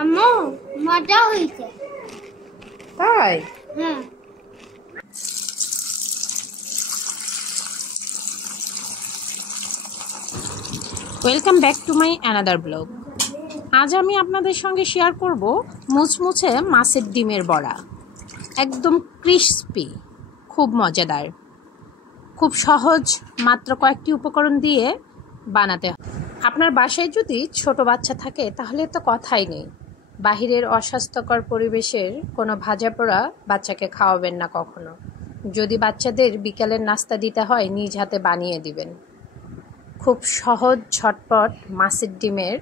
আম্মু মজা হয়েছে। তাই? হ্যাঁ। Welcome back to my another blog. আজ আমি আপনাদের সঙ্গে শেয়ার করব মুচমুচে মাছের ডিমের বড়া। একদম ক্রিস্পি, খুব মজাদার, খুব সহজ, মাত্র কয়েকটি উপকরণ দিয়ে বানাতে হয়। আপনার বাসায় যদি ছোট বাচ্চা থাকে তাহলে তো কথাই নেই। বাহিরের অস্বাস্থ্যকর পরিবেশের কোনো ভাজা পোড়া বাচ্চাকে খাওয়াবেন না কখনো। যদি বাচ্চাদের বিকালের নাস্তা দিতে হয় নিজ হাতে বানিয়ে দিবেন। খুব সহজ ঝটপট মাছের ডিমের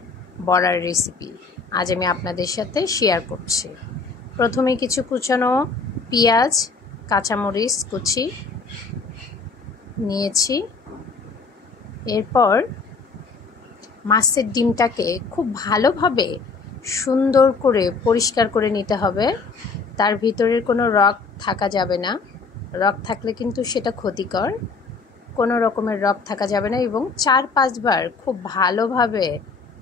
বড়ার রেসিপি আজ আমি আপনাদের সাথে শেয়ার করছি। প্রথমে কিছু কুচানো পেঁয়াজ, কাঁচামরিচ কুচি নিয়েছি। এরপর মাছের ডিমটাকে খুব ভালোভাবে সুন্দর করে পরিষ্কার করে নিতে হবে। তার ভিতরের কোনো রগ থাকা যাবে না। রগ থাকলে কিন্তু সেটা ক্ষতিকর। কোনো রকমের রগ থাকা যাবে না এবং 4-5 বার খুব ভালোভাবে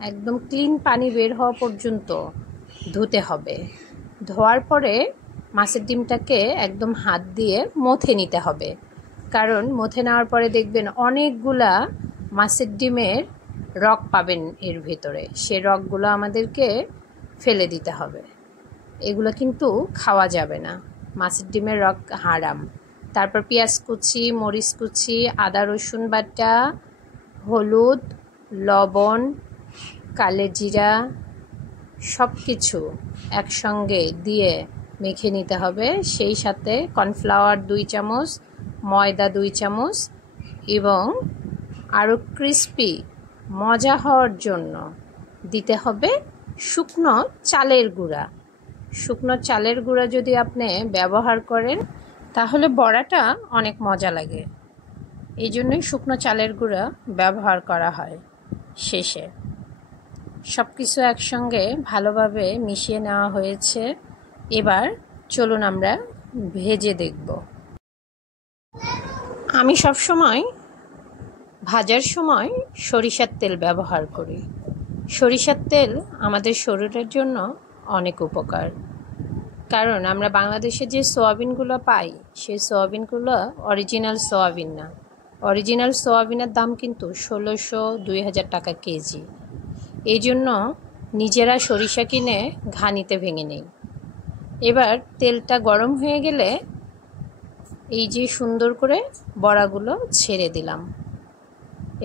একদম ক্লিন পানি বের হওয়া পর্যন্ত ধুতে হবে। ধোয়ার পরে মাছের ডিমটাকে একদম হাত দিয়ে মথে নিতে হবে, কারণ মথে নেওয়ার পরে দেখবেন অনেকগুলা মাছের ডিমের রগ পাবেন এর ভেতরে। সে রগগুলো আমাদেরকে ফেলে দিতে হবে। এগুলো কিন্তু খাওয়া যাবে না, মাছের ডিমের রগ হারাম। তারপর পেঁয়াজ কুচি, মরিচ কুচি, আদা রসুন বাটা, হলুদ, লবণ, কালো জিরা সব কিছু একসঙ্গে দিয়ে মেখে নিতে হবে। সেই সাথে কর্নফ্লাওয়ার 2 চামচ, ময়দা 2 চামচ এবং আরও ক্রিস্পি মজা হওয়ার জন্য দিতে হবে শুকনো চালের গুঁড়া। শুকনো চালের গুঁড়া যদি আপনি ব্যবহার করেন তাহলে বড়াটা অনেক মজা লাগে। এই জন্যই শুকনো চালের গুঁড়া ব্যবহার করা হয় শেষে। সব কিছু একসঙ্গে ভালোভাবে মিশিয়ে নেওয়া হয়েছে। এবার চলুন আমরা ভেজে দেখব। আমি সবসময় ভাজার সময় সরিষার তেল ব্যবহার করি। সরিষার তেল আমাদের শরীরের জন্য অনেক উপকার, কারণ আমরা বাংলাদেশে যে সোয়াবিনগুলো পাই সেই সোয়াবিনগুলো অরিজিনাল সোয়াবিন না। অরিজিনাল সোয়াবিনের দাম কিন্তু 1600-2000 টাকা কেজি। এই জন্য নিজেরা সরিষা কিনে ঘানিতে ভেঙে নেই। এবার তেলটা গরম হয়ে গেলে এই যে সুন্দর করে বড়াগুলো ছেড়ে দিলাম।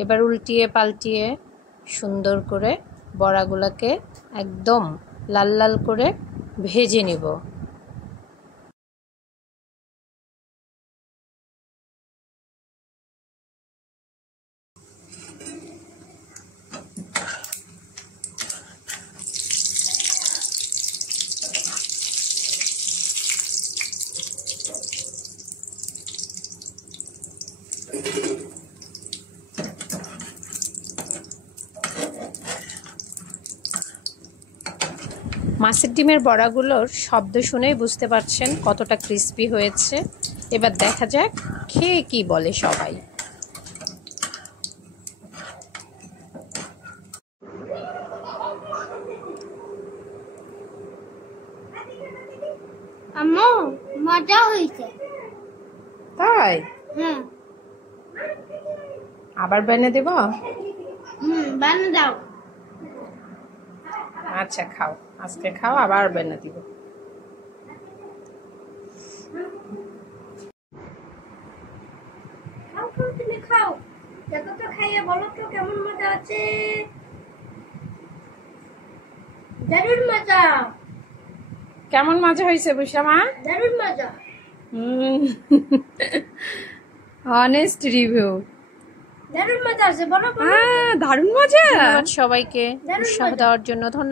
এবার উল্টিয়ে পাল্টিয়ে সুন্দর করে বড়াগুলোকে একদম লাল লাল করে ভেজে নিব। মাছের ডিমের বড়াগুলোর শব্দ শুনেই বুঝতে পারছেন কতটা ক্রিস্পি হয়েছে। এবার দেখা যাক খেয়ে কি বলে সবাই। আম্মু মজা হয়েছে। তাই? হ্যাঁ। আবার বানিয়ে দেব? বানিয়ে দাও। আচ্ছা খাও, আজকে খাও, আবার বানিয়ে দিব। খাও খাও, তুমি খাও। দেখো তো খাইয়ে বলো তো কেমন মজা আছে। দারুণ মজা। কেমন মজা হয়েছে বুঝা মা? দারুণ মজা। Honest review. দারুণ মজা আছে, বলো। দারুণ মজা। ধন্যবাদ সবাইকে দারুণ উৎসাহ মজা। দেওয়ার জন্য। ধন্যবাদ।